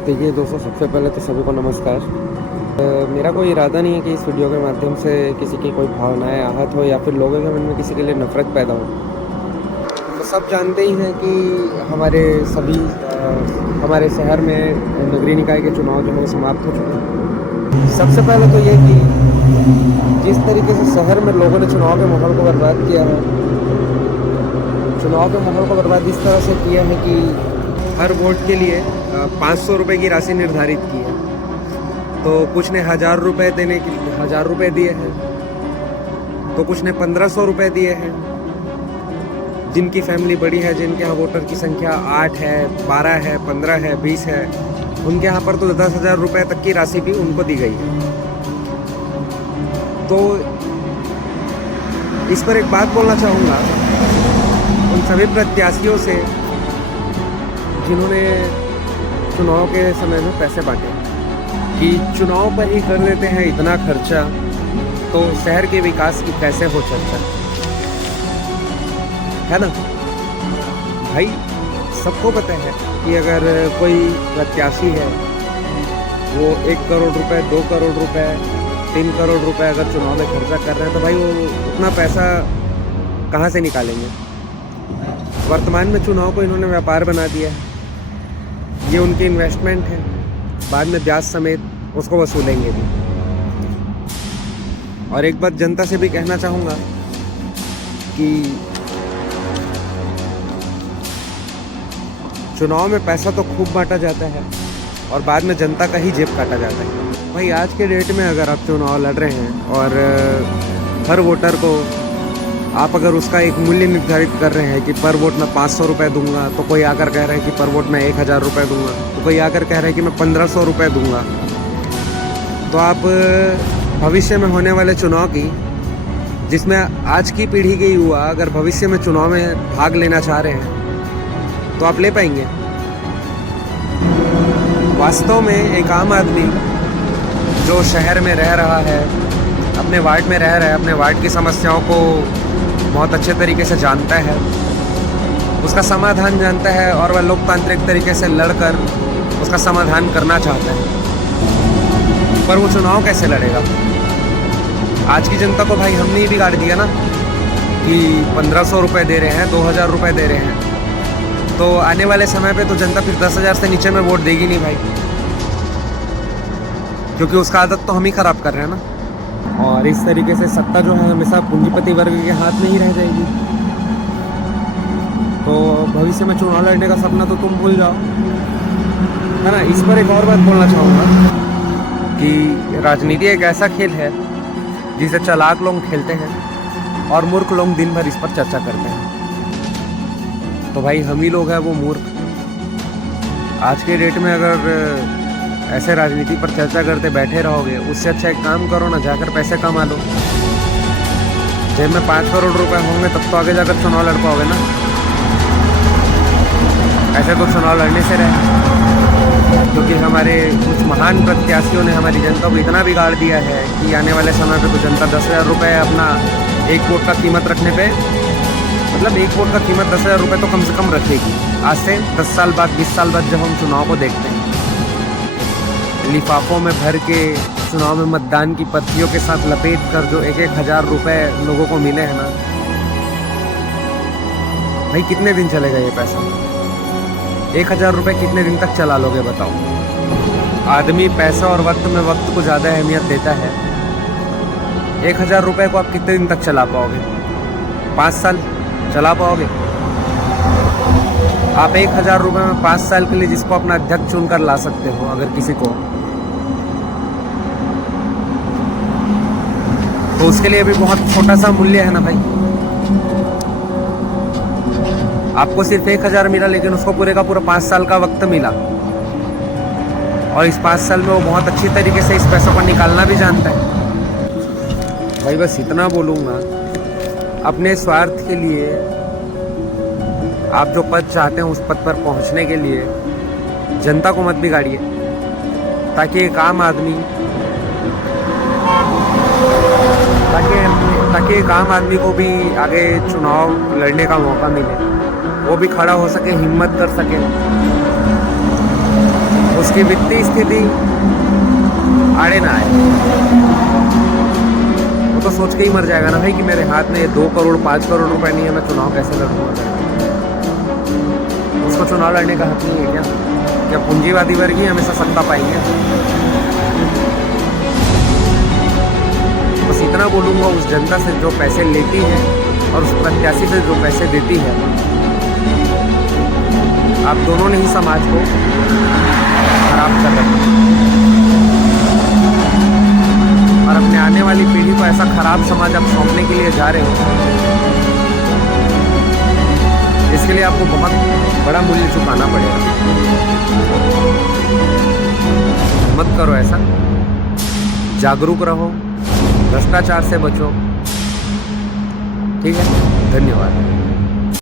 देखिए दोस्तों, सबसे पहले तो सभी को नमस्कार। मेरा कोई इरादा नहीं है कि इस वीडियो के माध्यम से किसी की कोई भावनाएं आहत हो या फिर लोगों के मन में किसी के लिए नफरत पैदा हो। तो सब जानते ही हैं कि हमारे शहर में नगरीय निकाय के चुनाव जो है वो समाप्त हो चुके हैं। सबसे पहले तो ये कि जिस तरीके से शहर में लोगों ने चुनाव के माहौल को बर्बाद किया है, चुनाव के माहौल को बर्बाद इस तरह से किया है कि हर वोट के लिए 500 रुपये की राशि निर्धारित की है। तो कुछ ने 1000 रुपये दिए हैं, तो कुछ ने 1500 रुपये दिए हैं। जिनकी फैमिली बड़ी है, जिनके यहाँ वोटर की संख्या 8 है, 12 है, 15 है, 20 है, उनके यहाँ पर तो 10,000 रुपये तक की राशि भी उनको दी गई है। तो इस पर एक बात बोलना चाहूँगा उन सभी प्रत्याशियों से जिन्होंने चुनाव के समय में पैसे बांटे कि चुनाव पर ही कर देते हैं इतना खर्चा, तो शहर के विकास की कैसे हो चर्चा, है ना भाई। सबको पता है कि अगर कोई प्रत्याशी है वो 1 करोड़ रुपए, 2 करोड़ रुपए, 3 करोड़ रुपए अगर चुनाव में खर्चा कर रहे हैं तो भाई वो उतना पैसा कहाँ से निकालेंगे। वर्तमान में चुनाव को इन्होंने व्यापार बना दिया है। ये उनकी इन्वेस्टमेंट है, बाद में ब्याज समेत उसको वसूलेंगे भी। और एक बात जनता से भी कहना चाहूँगा कि चुनाव में पैसा तो खूब बांटा जाता है और बाद में जनता का ही जेब काटा जाता है। भाई आज के डेट में अगर आप चुनाव लड़ रहे हैं और हर वोटर को आप अगर उसका एक मूल्य निर्धारित कर रहे हैं कि पर वोट मैं 500 रुपये दूंगा, तो कोई आकर कह रहा है कि पर वोट मैं 1000 रुपये दूंगा, तो कोई आकर कह रहा है कि मैं 1500 रुपये दूंगा, तो आप भविष्य में होने वाले चुनाव की, जिसमें आज की पीढ़ी के युवा अगर भविष्य में चुनाव में भाग लेना चाह रहे हैं तो आप ले पाएंगे। वास्तव में एक आम आदमी जो शहर में रह रहा है, अपने वार्ड में रह रहा है, अपने वार्ड की समस्याओं को बहुत अच्छे तरीके से जानता है, उसका समाधान जानता है और वह लोकतांत्रिक तरीके से लड़कर उसका समाधान करना चाहता है, पर वो चुनाव कैसे लड़ेगा। आज की जनता को भाई हमने ही बिगाड़ दिया ना कि 1500 रुपये दे रहे हैं, 2000 रुपये दे रहे हैं, तो आने वाले समय पे तो जनता फिर 10,000 से नीचे में वोट देगी नहीं भाई, क्योंकि उसका आदत तो हम ही खराब कर रहे हैं ना। और इस तरीके से सत्ता जो है हमेशा पूंजीपति वर्ग के हाथ में ही रह जाएगी। तो भविष्य में चुनाव लड़ने का सपना तो तुम भूल जाओ, है ना। इस पर एक और बात बोलना चाहूँगा कि राजनीति एक ऐसा खेल है जिसे चालाक लोग खेलते हैं और मूर्ख लोग दिन भर इस पर चर्चा करते हैं। तो भाई हम ही लोग हैं वो मूर्ख। आज के डेट में अगर ऐसे राजनीति पर चर्चा करते बैठे रहोगे, उससे अच्छा एक काम करो ना, जाकर पैसे कमा लो। जेब में 5 करोड़ रुपए होंगे तब तो आगे जाकर चुनाव लड़ पाओगे ना। ऐसे तो चुनाव लड़ने से रहे, क्योंकि हमारे कुछ महान प्रत्याशियों ने हमारी जनता को इतना बिगाड़ दिया है कि आने वाले समय पे तो जनता 10,000 रुपये अपना एक वोट का कीमत रखने पे, मतलब एक वोट का कीमत 10,000 रुपये तो कम से कम रखेगी। आज से 10 साल बाद, 20 साल बाद जब हम चुनाव को देखते हैं, लिफाफों में भर के चुनाव में मतदान की पर्चियों के साथ लपेट कर जो 1,000 रुपये लोगों को मिले हैं ना भाई, कितने दिन चलेगा ये पैसा। 1,000 रुपये कितने दिन तक चला लोगे बताओ। आदमी पैसा और वक्त में वक्त को ज़्यादा अहमियत देता है। 1,000 रुपये को आप कितने दिन तक चला पाओगे? 5 साल चला पाओगे आप? 1,000 रुपये में 5 साल के लिए जिसको अपना अध्यक्ष चुनकर ला सकते हो, अगर किसी को, तो उसके लिए भी बहुत छोटा सा मूल्य है ना भाई। आपको सिर्फ 1,000 मिला, लेकिन उसको पूरे का पूरा 5 साल का वक्त मिला, और इस 5 साल में वो बहुत अच्छी तरीके से इस पैसों को निकालना भी जानता है भाई। बस इतना बोलूँगा, अपने स्वार्थ के लिए आप जो पद चाहते हैं उस पद पर पहुंचने के लिए जनता को मत बिगाड़िए, ताकि एक आम आदमी ताकि एक आम आदमी को भी आगे चुनाव लड़ने का मौका मिले, वो भी खड़ा हो सके, हिम्मत कर सके, उसकी वित्तीय स्थिति आड़े ना आए। वो तो सोच के ही मर जाएगा ना भाई कि मेरे हाथ में 2 करोड़ 5 करोड़ रुपए नहीं है, मैं चुनाव कैसे लड़ूंगा। उसको चुनाव लड़ने का हक नहीं है क्या? क्या पूंजीवादी वर्ग ही हमेशा सत्ता पाएंगे? बस इतना बोलूँगा उस जनता से जो पैसे लेती है और उस प्रत्याशी से जो पैसे देती है, आप दोनों ने ही समाज को खराब कर रखा है और अपने आने वाली पीढ़ी को ऐसा खराब समाज आप सौंपने के लिए जा रहे हो, इसके लिए आपको बहुत बड़ा मूल्य चुकाना पड़ेगा। मत करो ऐसा, जागरूक रहो, भ्रष्टाचार से बचो। ठीक है, धन्यवाद।